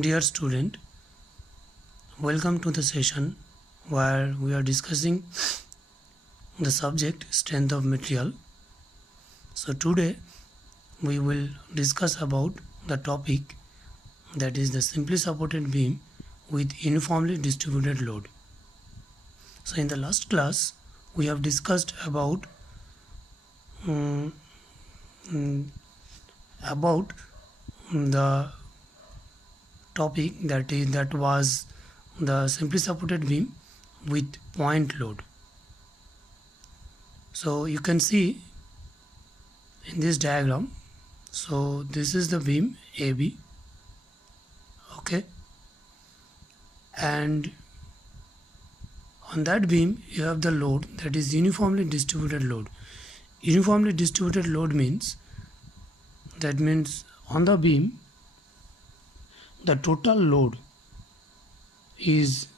Dear student, welcome to the session where we are discussing the subject strength of material. So today we will discuss about the topic that is the simply supported beam with uniformly distributed load. So in the last class we have discussed about the topic that was the simply supported beam with point load. So you can see in this diagram, so this is the beam AB, okay, and on that beam you have the load that is uniformly distributed load. Uniformly distributed load means on the beam the total load is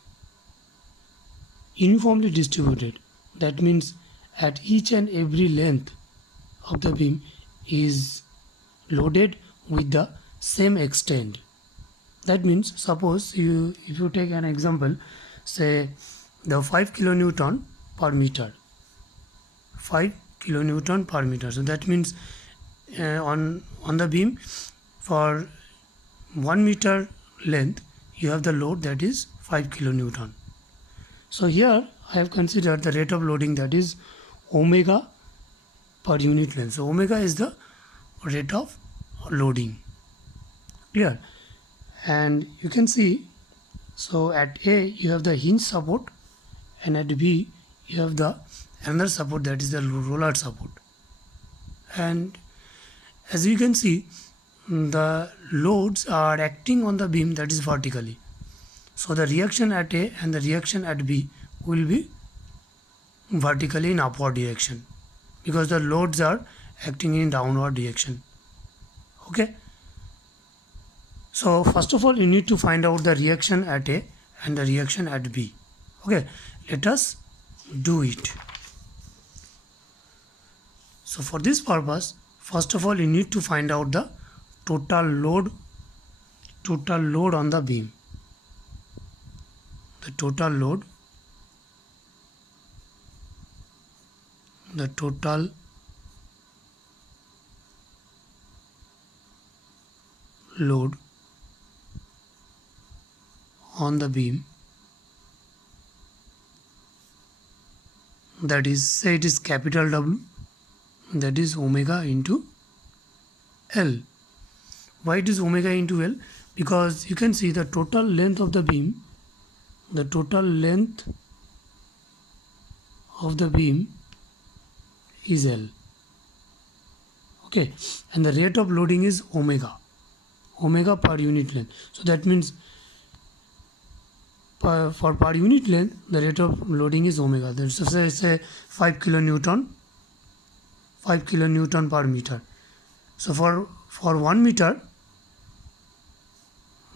uniformly distributed. That means at each and every length of the beam is loaded with the same extent. That means suppose if you take an example, say the 5 kilonewton per meter, 5 kilonewton per meter. So that means on the beam for 1 meter length you have the load that is 5 kilonewton. So here I have considered the rate of loading, that is omega per unit length. So omega is the rate of loading, clear? And you can see, so at A you have the hinge support and at B you have the another support, that is the roller support. And as you can see, the loads are acting on the beam that is vertically. So the reaction at A and the reaction at B will be vertically in upward direction because the loads are acting in downward direction. Okay. So first of all you need to find out the reaction at A and the reaction at B. Okay. Let us do it. So for this purpose, first of all you need to find out the total load on the beam. The total load on the beam, that is, say it is capital W, that is omega into L. Why it is omega into L? Because you can see the total length of the beam, is L, okay, and the rate of loading is omega per unit length. So that means for per unit length the rate of loading is omega. That's say 5 kilonewton per meter. So for 1 meter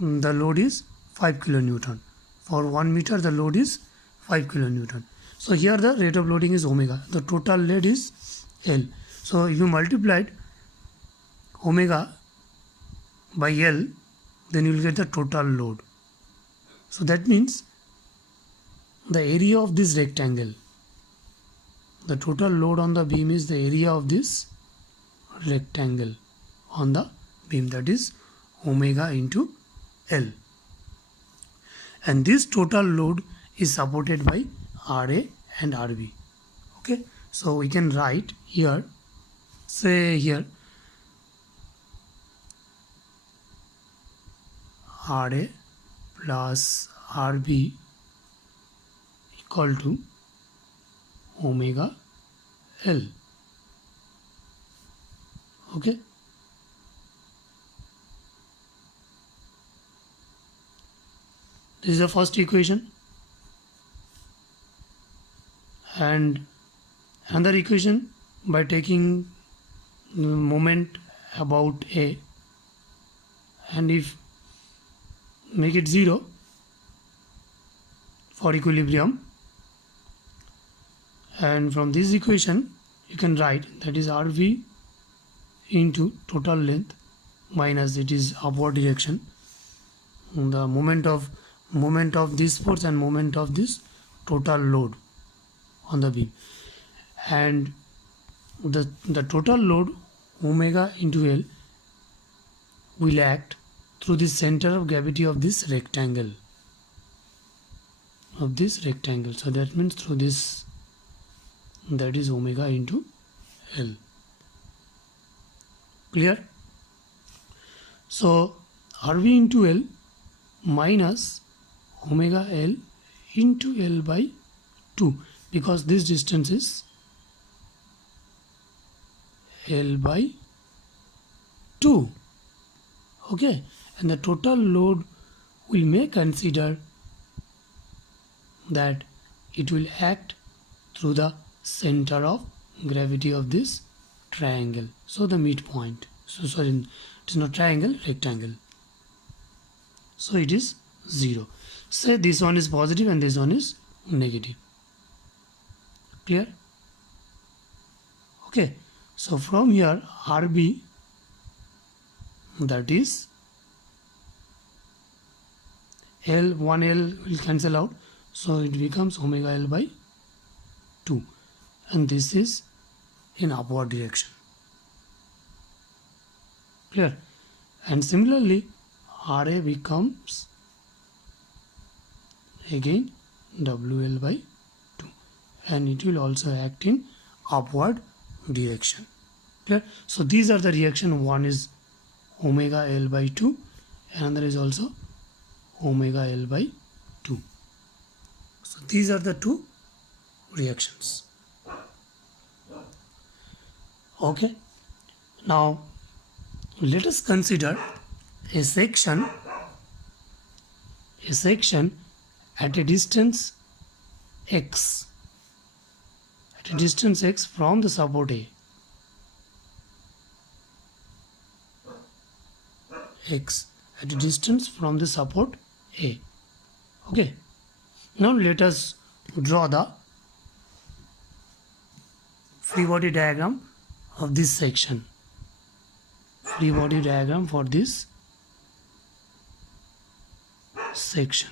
the load is 5 kilonewton. For 1 meter the load is 5 kilonewton. So here the rate of loading is omega. The total load is L. So if you multiplied omega by L, then you will get the total load. So that means the area of this rectangle, the total load on the beam is the area of this rectangle on the beam, that is omega into L. And this total load is supported by RA and RB. Okay, so we can write here, say here RA plus RB equal to omega L. Okay. This is the first equation, and another equation by taking moment about A, and if make it 0 for equilibrium, and from this equation you can write that is RV into total length minus it is upward direction, the moment of this force and moment of this total load on the beam, and the total load omega into L will act through the center of gravity of this rectangle, so that means through this, that is omega into L. Clear? So RV into L minus omega L into L by 2, because this distance is L by 2. Okay, and the total load we may consider that it will act through the center of gravity of this triangle, so the midpoint. So sorry, it is not triangle, rectangle. So it is 0. Say this one is positive and this one is negative. Clear? Okay, so from here RB, that is L, 1L will cancel out, so it becomes omega L by 2, and this is in upward direction. Clear? And similarly RA becomes again WL by 2, and it will also act in upward direction. Clear? So these are the reaction. One is omega L by 2, another is also omega L by 2. So these are the two reactions. Okay, now let us consider a section at a distance x, from the support A. X at a distance from the support A. Okay, now let us draw the free body diagram of this section. Free body diagram for this section.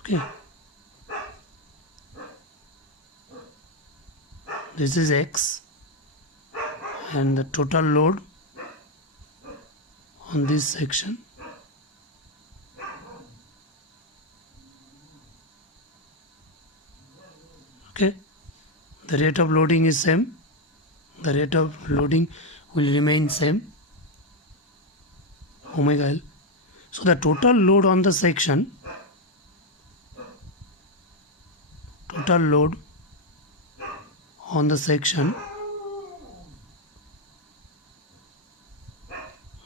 Okay, this is X, and the total load on this section okay, the rate of loading is same, the rate of loading will remain same, omega L. So the total load on the section,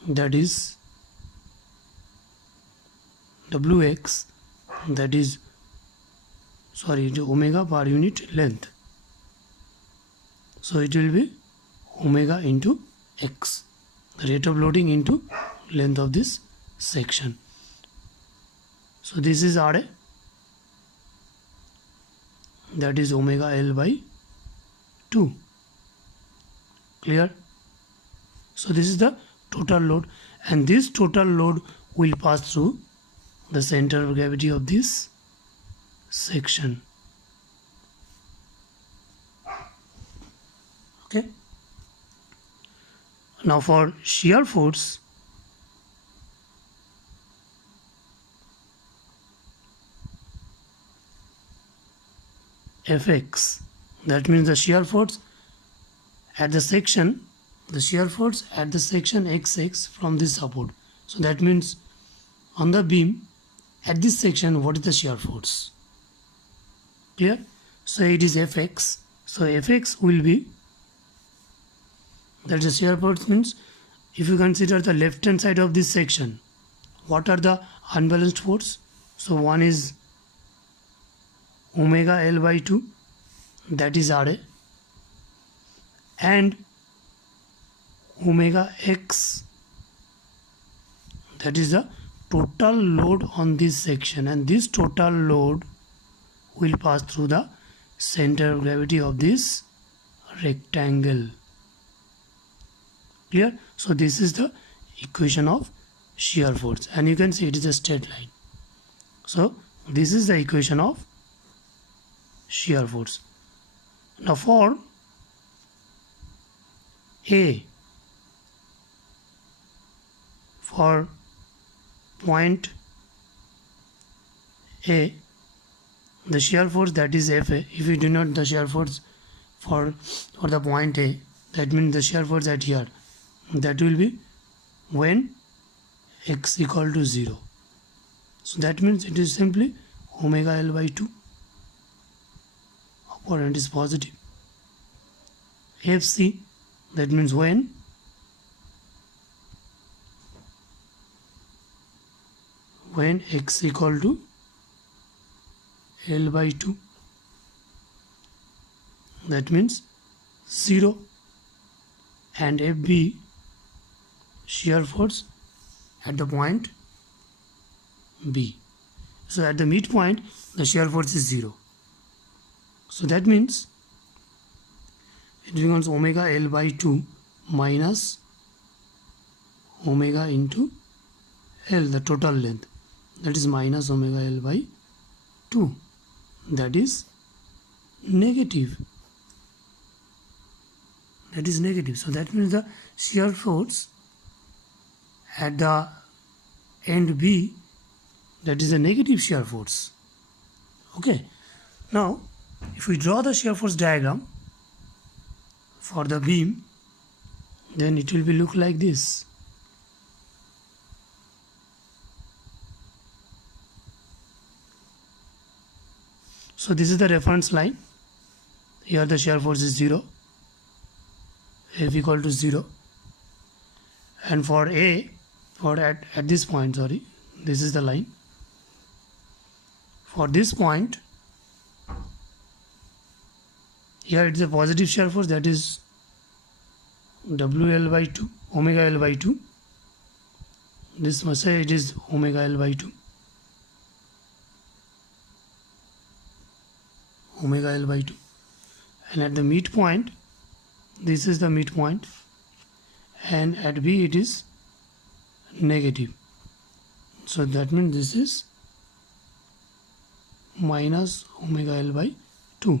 that is Wx, that is the omega per unit length. So it will be omega into x, the rate of loading into length of this section. So this is Ra, that is omega L by 2. Clear? So this is the total load, and this total load will pass through the center of gravity of this section. Okay, now for shear force, Fx, that means the shear force at the section, XX from this support. So that means on the beam at this section, what is the shear force? Clear? So it is Fx. So Fx will be, that is shear force, means if you consider the left hand side of this section, what are the unbalanced force? So one is omega L by 2, that is Ra, and omega x, that is the total load on this section, and this total load will pass through the center of gravity of this rectangle. Clear? So this is the equation of shear force, and you can see it is a straight line. So this is the equation of shear force. Now for A, for point A, the shear force, that is Fa. If you denote the shear force for the point A, that means the shear force at here, that will be when x equal to 0. So that means it is simply omega L by 2. Opponent is positive. Fc, that means when x equal to L by 2, that means 0. And Fb, shear force at the point B. So at the midpoint the shear force is 0. So that means it becomes omega L by 2 minus omega into L, the total length, that is minus omega L by 2, that is negative. That is negative. So that means the shear force at the end B, that is a negative shear force. Okay. Now if we draw the shear force diagram for the beam, then it will be look like this. So this is the reference line. Here the shear force is 0, F equal to 0, and for A, for at this point, sorry, this is the line. For this point, here it is a positive shear force, that is WL by 2, omega L by 2. This must say it is omega L by 2. Omega L by 2. And at the midpoint, this is the midpoint, and at B it is negative. So that means this is minus omega L by 2.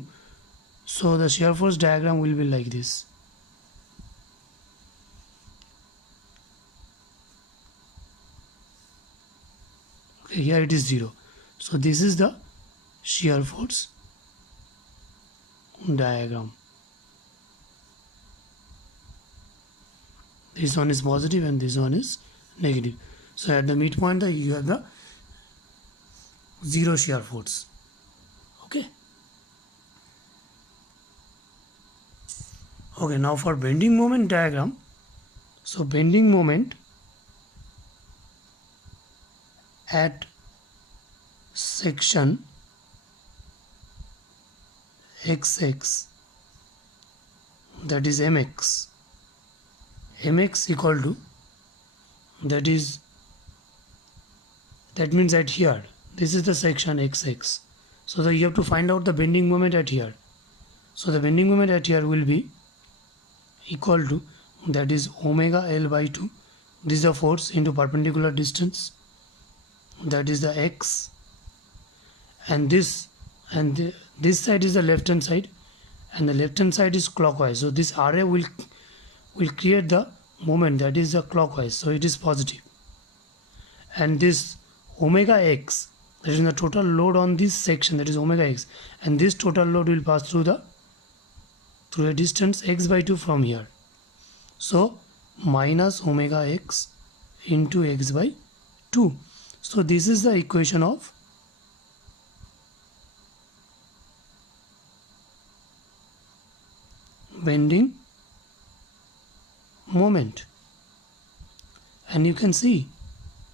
So the shear force diagram will be like this. Okay, here it is 0. So this is the shear force diagram. This one is positive and this one is negative. So at the midpoint you have the 0 shear force. Okay. Okay, now for bending moment diagram. So bending moment at section XX, that is mx equal to, that means at here, this is the section XX. So you have to find out the bending moment at here. So the bending moment at here will be equal to, that is omega L by 2. This is the force into perpendicular distance, that is the x, and this side is the left hand side, and the left hand side is clockwise. So this array will create the moment, that is the clockwise, so it is positive. And this omega x, that is the total load on this section, that is omega x, and this total load will pass through a distance x by 2 from here. So minus omega x into x by 2. So this is the equation of bending moment. And you can see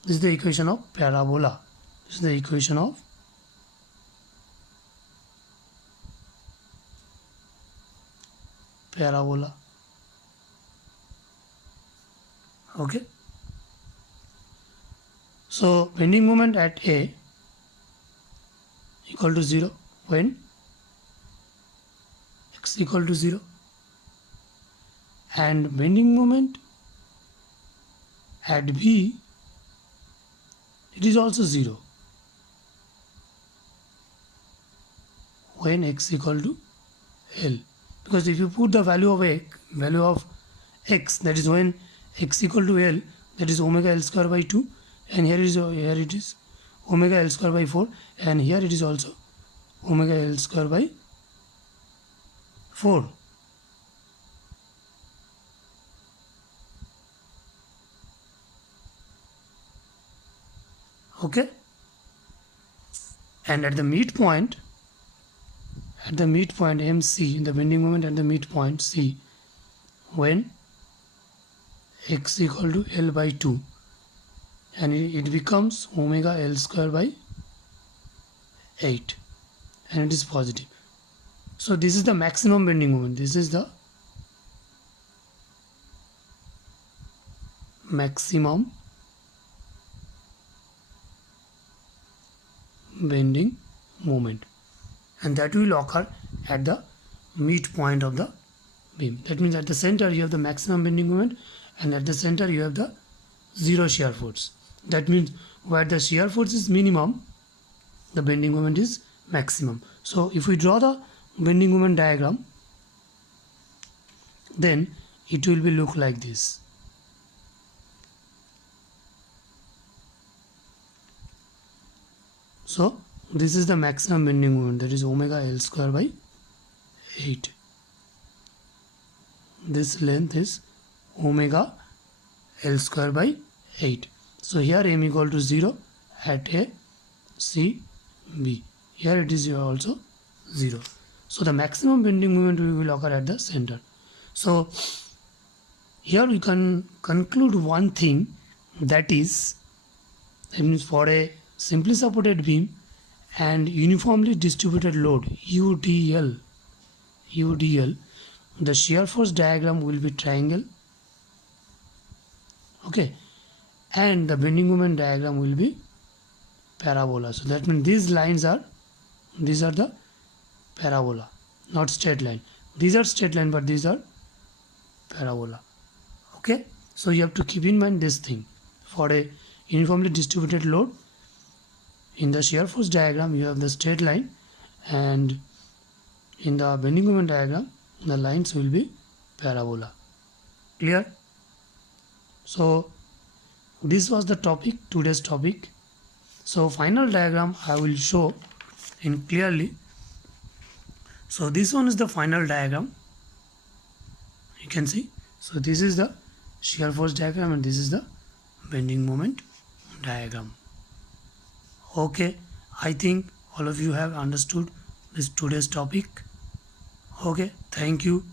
this is the equation of parabola. This is the equation of parabola. Okay. So bending moment at A equal to 0 when x equal to 0, and bending moment at B it is also 0 when x equal to L, because if you put the value of x, that is when x equal to L, that is omega L square by 2, and here it is omega L square by 4, and here it is also omega L square by 4. Okay, and at the midpoint MC, in the bending moment at the midpoint C, when x equal to L by 2, and it becomes omega L square by 8, and it is positive. So this is the maximum bending moment. This is the maximum bending moment, and that will occur at the midpoint of the beam. That means at the center you have the maximum bending moment, and at the center you have the zero shear force. That means where the shear force is minimum, the bending moment is maximum. So if we draw the bending moment diagram, then it will be look like this. So this is the maximum bending moment, that is omega L square by 8. This length is omega L square by 8. So here m equal to 0 at A, C, B. Here it is also 0. So the maximum bending moment will occur at the center. So here we can conclude one thing, that means for a simply supported beam and uniformly distributed load UDL, the shear force diagram will be triangle, okay, and the bending moment diagram will be parabola. So that means these are the parabola, not straight line. These are straight line, but these are parabola. Okay, so you have to keep in mind this thing. For a uniformly distributed load, in the shear force diagram you have the straight line, and in the bending moment diagram the lines will be parabola. Clear? So this was the topic, today's topic. So final diagram I will show in clearly. So this one is the final diagram, you can see. So this is the shear force diagram, and this is the bending moment diagram. Okay, I think all of you have understood this today's topic. Okay, thank you.